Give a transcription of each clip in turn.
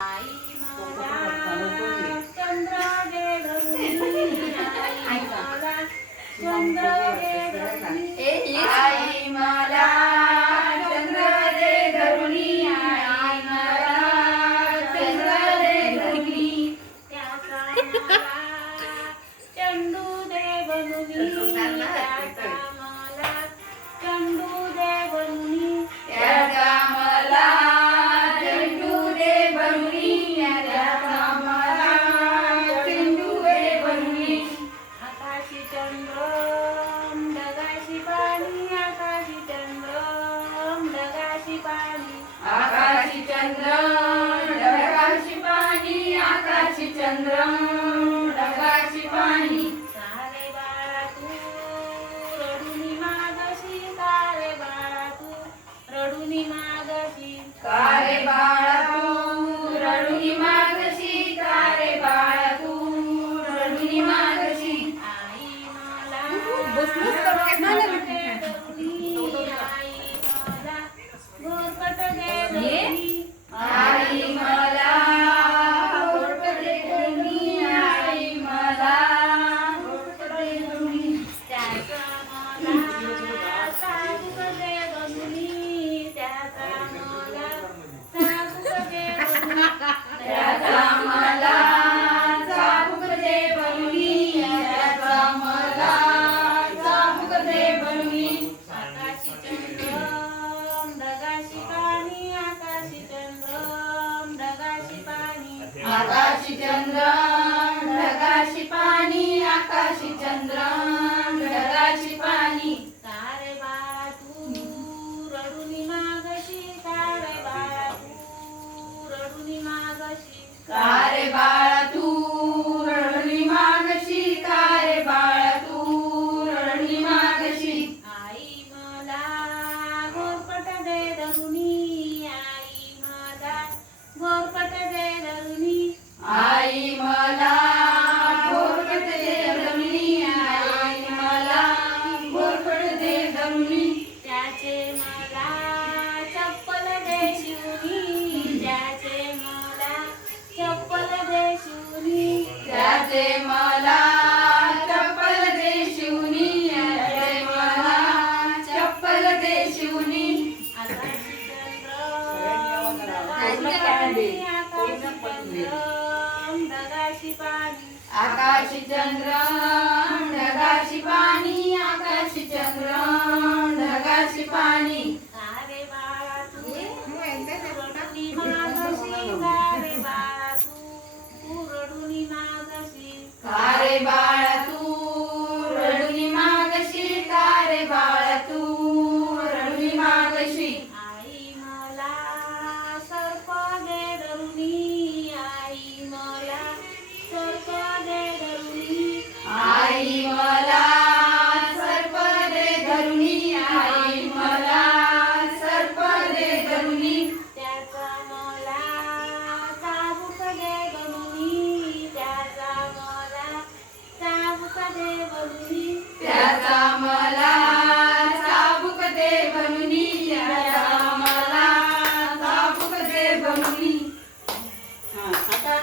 आई मला चंद्र दे धरुणी, आई मला चंद्र दे धरुणी, आई मला चंद्र दे धरुणी, आई मला चंद्र दे धरुणी, त्याचा मला चंडू दे बनवणी, त्याचा मला चंडू दे बनवणी, त्याचा मला आकाशी चंद्र ढगाशी पाणी, आकाशी चंद्र ढगाशी पाणी, कारे बाळा तू रडुनी मागशी, कारे बाळा तू रडुनी मागशी, कारे बाळा तू रडुनी मागशी, कारे बाळा तू रडुनी मागशी, आई मला गोरपट दे धरुणी, आई मला गोरपट दे धरुणी, आई मला गोरपट दे धरुणी, त्याचा मला साबुक दे धरुणी, त्याचा मला साबुक दे धरुणी, त्याचा मला साबुक दे धरुणी, त्याचा मला साबुक दे धरुणी, आकाशी चंद्र ढगाशी पाणी, आकाशी चंद्र ढगाशी पाणी, आकाशी चंद्र ढगाशी पाणी, आकाशी चंद्र ढगाशी पाणी, कारे बाळा तू रडुनी मागशी, कारे बाळा तू रडुनी मागशी, कारे बाळा तू रडुनी मागशी, कारे बाळा तू रडुनी मागशी, आई मला गोरपट दे धरुणी, आई मला गोरपट दे धरुणी, आई मला गोरपट दे धरुणी, आई मला गोरपट दे धरुणी, त्याचे मला चप्पल दे शिवणी, त्याचे मला चप्पल दे शिवणी, त्याचे मला चप्पल दे शिवणी, त्याचे मला चप्पल दे शिवणी, आकाशी ढगाशी पाणी, आकाशी चंद्र ढगाशी पाणी, आकाशी चंद्र ढगाशी पाणी, कारे बाळा तू रडुनी मागशी, कारे बाळा तू रडुनी मागशी, कारे बाळा तू रडुनी मागशी, कारे बाळा तू रडुनी मागशी, आई मला सर्प दे धरुणी, आई मला सर्प दे धरुणी, आई मला सर्प दे धरुणी, आई मला सर्प दे धरुणी, त्याचा मला चाबूक दे बनवणी, त्याचा मला चाबूक दे बनवणी, त्याचा मला चाबूक दे बनवणी, त्याचा मला चाबूक दे बनवणी, आता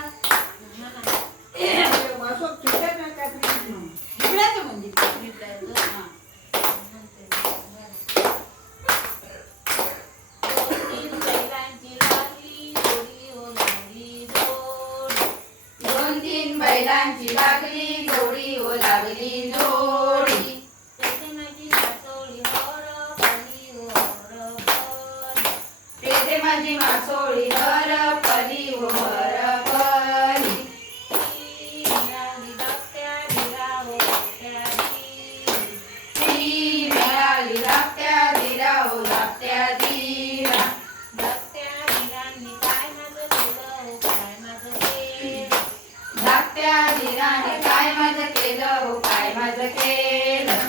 दोन तीन बैलांची लागली जोडी, ओ लागली जोडी, तेथे माझी मासोळी हरपली, ओ हरपली, तेथे माझी मासोळी हरपली, ओ हरपली, ती मिळाली धाकट्या धीरा, ओ धाकट्या धीरा, ती मिळाली धाकट्या धीरा, ओ धाकट्या धीरा, धाकट्या धीरांनी काय माझं केलं, ओ काय माझं केलं, धाकट्या धीराने काय माझं केलं, हो काय माझं केलं,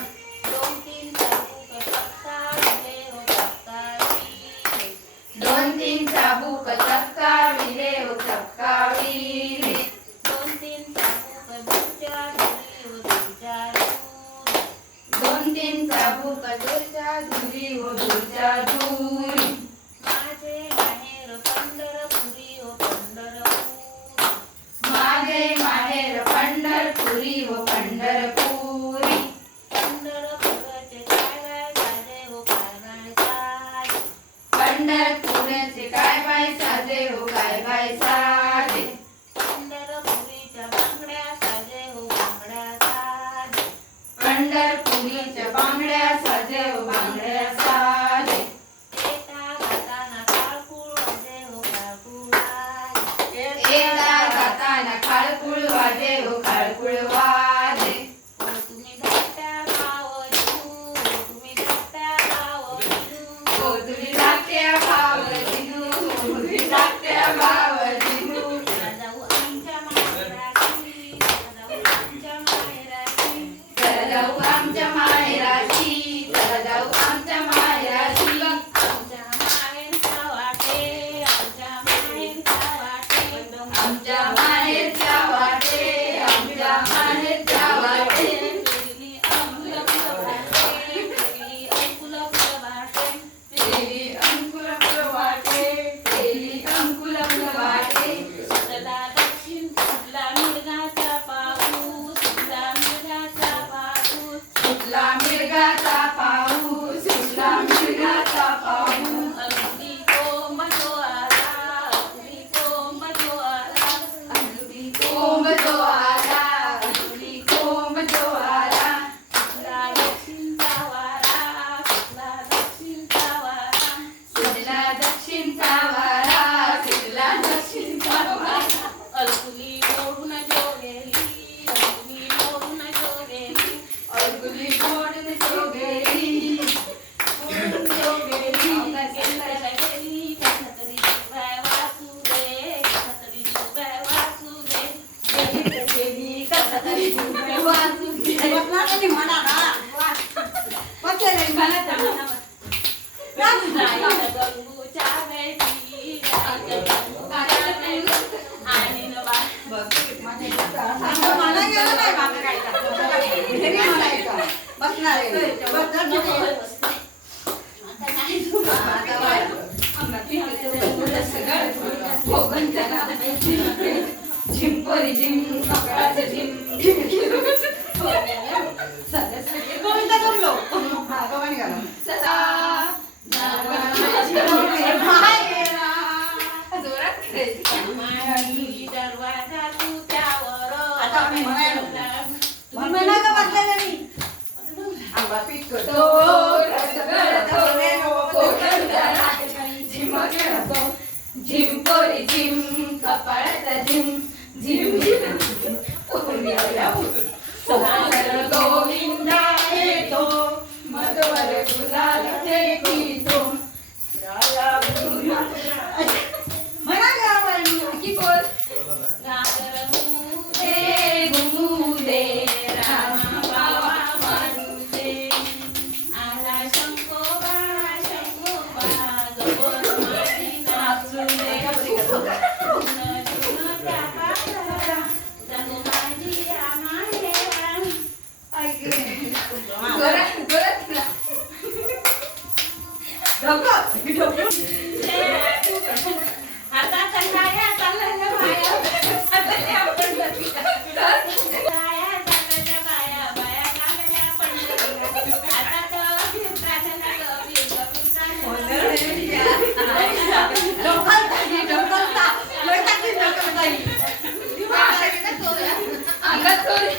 दोन तीन चाबूक चक्का दिले, हो चक्का दिले, दोन तीन चाबूक चक्का पंढरपुरी व पंढरपुरी पंढरपुराचे काय बाय साजे हो काय बाय साजे पंढरपुराचे काय बाय साजे हो काय बाय साजे पंढरपुरीच्या बांगड्या साजे हो बांगड्या साजे पंढरपुरीच्या बांगड्या साजे हो बांगड्या साजे एका घाताना काळकुळ वाजे हो काळकुळ वाजे येता जाताना खाळकुळ वाजे हो खाळकुळ वाजे तुम्ही धाकट्या भावजू तुम्ही धाकट्या भावजू हो तुम्ही धाकट्या भावजीनू तुम्ही धाकट्या भावजीनू जाऊ आमच्या माहेराची जाऊ आमच्या माहेराची चला जाऊ आमच्या माहेराची चला जाऊ आमच्या माहेराची आमच्या माहेरचा वाटे आमच्या माहेरचा वाटे आमच्या माहेरच्या वाटे आमच्या माहेरच्या वाटे पहिली अंकुल वाटे पहिली अंकुल वाटे तेली अंकुल वाटे तेली अंकुल वाटे सुटला दक्षिण सुटला मिरगाचा पाऊस सुटला मिरगाचा पाऊस सुटला मिरगाचा पाऊस सुटला मिरगाचा पाऊस अगदी कोंब जो आला अगदी कोंब जो आला अंगुली कोंब जो आला अंगुली कोंब जो आला सुटला दक्षिणचा वारा सुटला दक्षिणचा वारा सुटला दक्षिणचा वारा सुटला दक्षिणचा वारा अलकुली मोडून जो गेली अलकुली मोडून जो गेली अंगुली मोडून जो गेली मोडून जो गेली गेली कसा तरी जीवाय वाचू दे कसा तरी जीवाय वाचू दे गेली कसा तरी तुम्ही वाचून गेली. जायचं गंगूच्या वेळी जायचं गंगूच्या वेळी आणि न आता नाही झिंपोरी झिम कपडाचं झिम माही दरवाजा तू त्यावर आता आम्ही म्हणायलो. आंबा पिकतो रस गळतो पोटात झिम खेळतो झिंपोरी झिम कपाळाचा झिम झिम झिम सागर गोविंदा येतो मधुवर गुलाल फेकितो की बोल गागर दे घुमू दे रामा बाबा मारू दे आला शंकोबा गवर माझी नाचू दे जुनं जुनं त्या पाकळ्या, जणू माझी आमाहेरा. हाताच्या काया चालल्या बाया, काया चालल्या बाया, बाया लागल्या पंढरीला. आता तर फिरता झाला अंगात चोरी